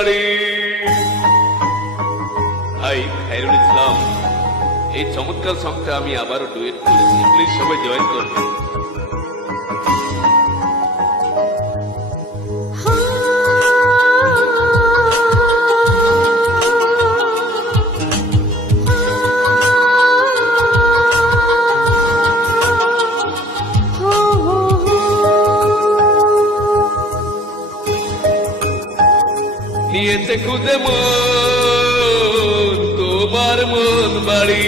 বাড়ি। ভাই খায়রুল ইসলাম, এই চমৎকার সংটা আমি আবারও ডুয়েট করেছি, প্লিজ সবাই জয়েন করবেন। নিয়েছে খুদে মন তোমার মন বাড়ি,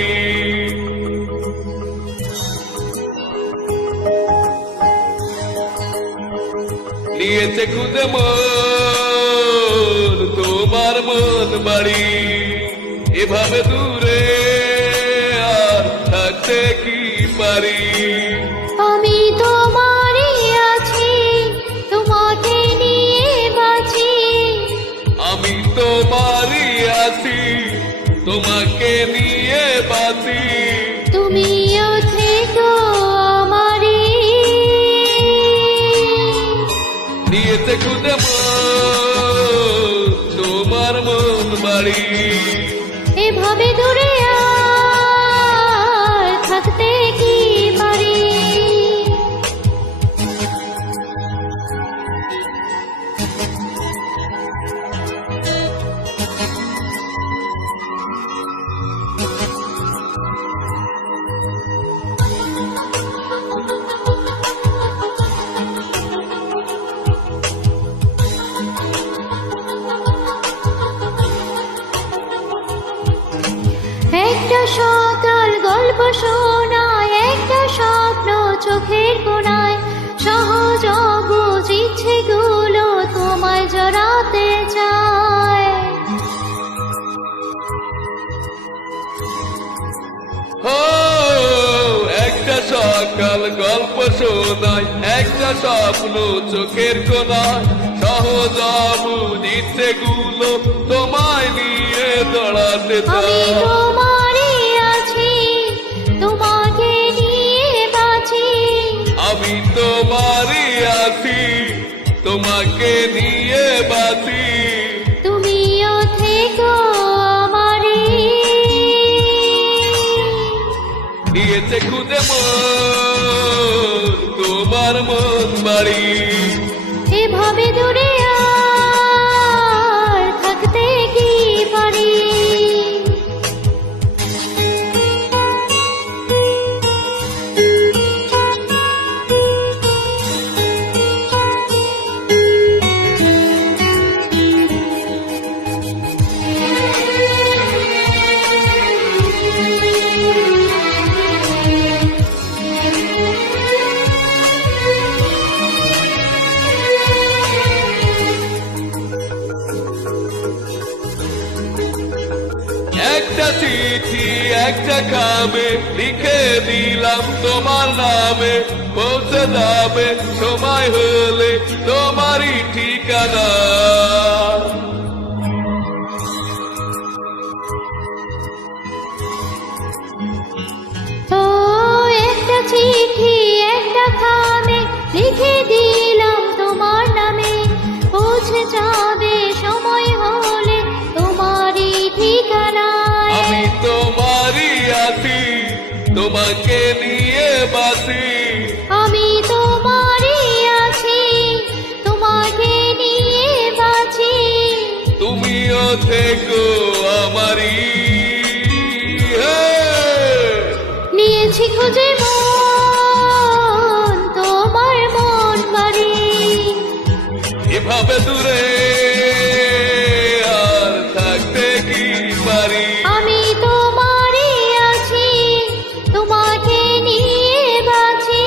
নিয়েছে খুদে মন তোমার মন বাড়ি। এভাবে দূরে আর থাকতে কি পারি, আমি তোমারই আছি, তোমাকে নিয়ে বাঁচি। আমি তোমারই আছি, তোমাকে নিয়ে বাঁচি। তুমিও থেকো আমারই, নিয়েছে খুদে মন তোমার মন বাড়ি। এভাবে দূরে আর থাকতে কি পারি। একটা সকাল গল্প শোনায়, একটা স্বপ্ন চোখের কোণায়, সহজ অবুঝ ইচ্ছেগুলো তোমায় জড়াতে চায়। ও একটা সকাল গল্প শোনায়, একটা স্বপ্ন চোখের কোণায়, সহজ অবুঝ ইচ্ছেগুলো তোমায় নিয়ে দৌড়াতে আমি চায়। তোমারই আছি, তোমাকে নিয়ে বাঁচি। আমি তোমারই আছি, তোমাকে নিয়ে বাঁচি। তুমিও থেকো আমারই, নিয়েছে খুদে মন তোমার মন বাড়ি। এভাবে দূরে আর থাকতে কি পারি। একটা চিঠি একটা খামে লিখে দিলাম তোমার নামে, পৌঁছে যাবে সময় হলে তোমারই ঠিকানা। ও একটা চিঠি একটা খামে লিখে দিলাম তোমার নামে, পৌঁছে যাবে সময় হলে তোমারই ঠিকানায়। আমি তোমারই আছি, তোমাকে নিয়ে বাঁচি। আমি তোমারই আছি, তোমাকে নিয়ে বাঁচি। তুমিও থেকো আমারই। নিয়েছি খুঁজে মন তোমার মন বাড়ি। এভাবে দূরে আর থাকতে কি পারি, আমি তোমারই আছি, তোমাকে নিয়ে বাঁচি।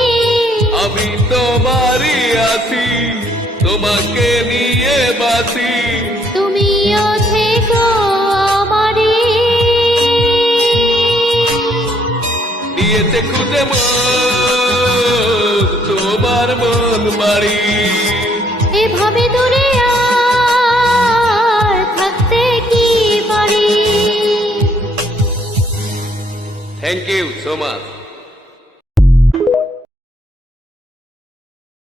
আমি তোমারই আছি, তোমাকে নিয়ে বাঁচি। তুমিও থেকো আমারই, নিয়েছে খুদে মন তোমার মন বাড়ি। এভাবে দূরে আর থাকতে কি পারি। Thank you so much.